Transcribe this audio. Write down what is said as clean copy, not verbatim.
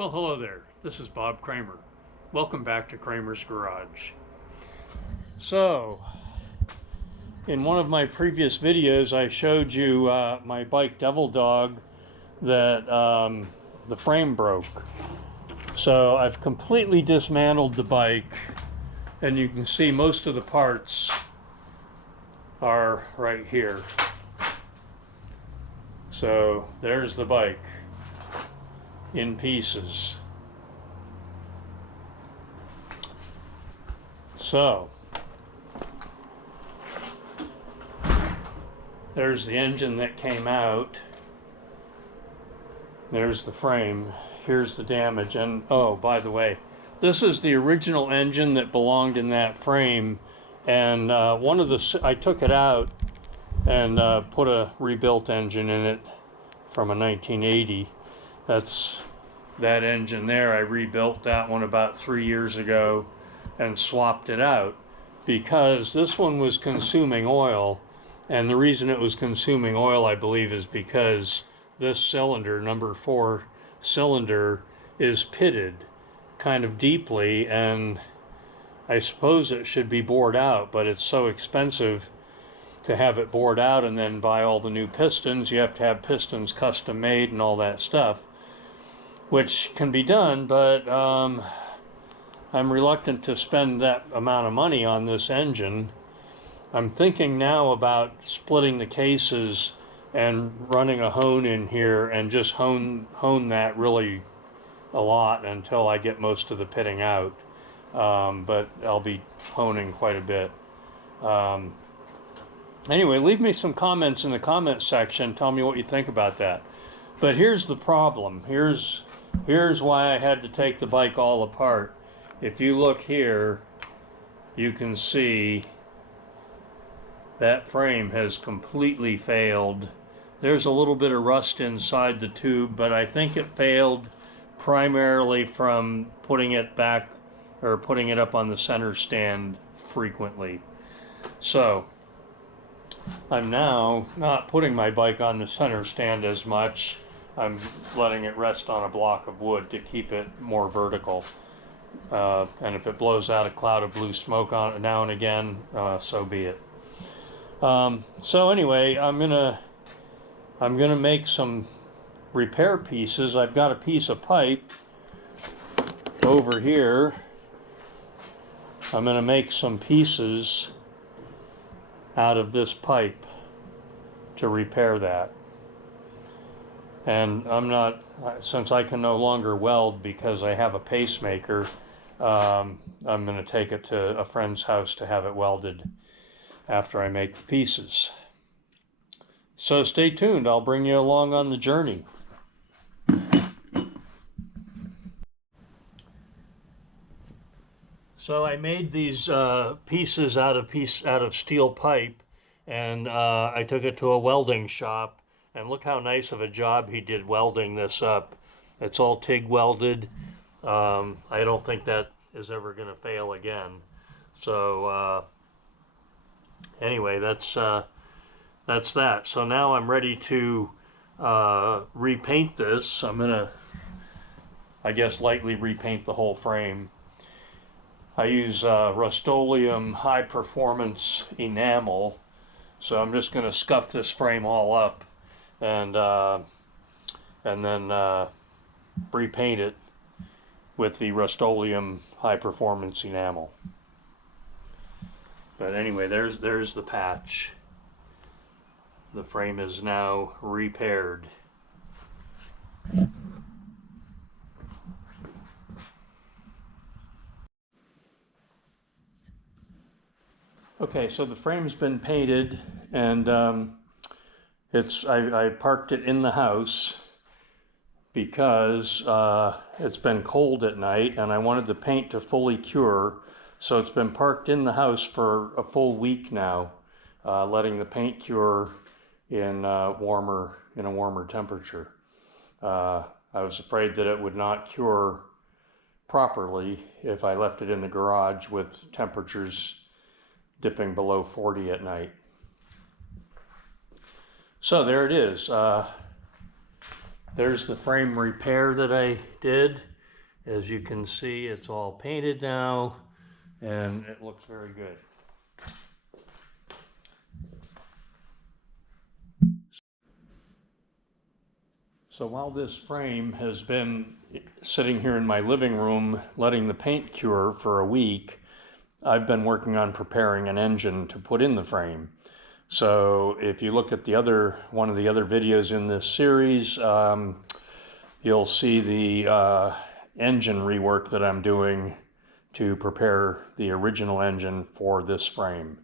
Well, hello there. This is Bob Kramer. Welcome back to Kramer's Garage. So, in one of my previous videos, I showed you my bike Devil Dog that the frame broke. So I've completely dismantled the bike, and you can see most of the parts are right here. So there's the bike in pieces. So there's the engine that came out. There's the frame. Here's the damage. And oh, by the way, this is the original engine that belonged in that frame. And I took it out and put a rebuilt engine in it from a 1980. That's that engine there. I rebuilt that one about 3 years ago and swapped it out because this one was consuming oil. And the reason it was consuming oil, I believe, is because this cylinder, number 4 cylinder, is pitted kind of deeply, and I suppose it should be bored out, but it's so expensive to have it bored out and then buy all the new pistons. You have to have pistons custom made and all that stuff, which can be done, but I'm reluctant to spend that amount of money on this engine. I'm thinking now about splitting the cases and running a hone in here and just hone that really a lot until I get most of the pitting out. But I'll be honing quite a bit. Anyway, leave me some comments in the comment section. Tell me what you think about that. But here's the problem. Here's why I had to take the bike all apart. If you look here, you can see that frame has completely failed. There's a little bit of rust inside the tube, but I think it failed primarily from putting it back or putting it up on the center stand frequently. So I'm now not putting my bike on the center stand as much. I'm letting it rest on a block of wood to keep it more vertical. And if it blows out a cloud of blue smoke on it now and again, so be it. So anyway, I'm gonna make some repair pieces. I've got a piece of pipe over here. I'm gonna make some pieces out of this pipe to repair that. And since I can no longer weld because I have a pacemaker, I'm gonna take it to a friend's house to have it welded after I make the pieces. So stay tuned, I'll bring you along on the journey. So I made these pieces out of steel pipe, and I took it to a welding shop, and look how nice of a job he did welding this up. It's all TIG welded. I don't think that is ever going to fail again. So anyway, that's that. So now I'm ready to repaint this. I'm gonna, I guess, lightly repaint the whole frame. I use Rust-Oleum high performance enamel, so I'm just gonna scuff this frame all up and then repaint it with the Rust-Oleum high performance enamel. But anyway, there's the patch. The frame is now repaired. Okay, so the frame's been painted, and I parked it in the house because it's been cold at night and I wanted the paint to fully cure. So it's been parked in the house for a full week now, letting the paint cure in a warmer temperature. I was afraid that it would not cure properly if I left it in the garage with temperatures dipping below 40 at night. So there it is. There's the frame repair that I did. As you can see, it's all painted now, and it looks very good. So while this frame has been sitting here in my living room letting the paint cure for a week, I've been working on preparing an engine to put in the frame. So if you look at one of the other videos in this series, you'll see the engine rework that I'm doing to prepare the original engine for this frame.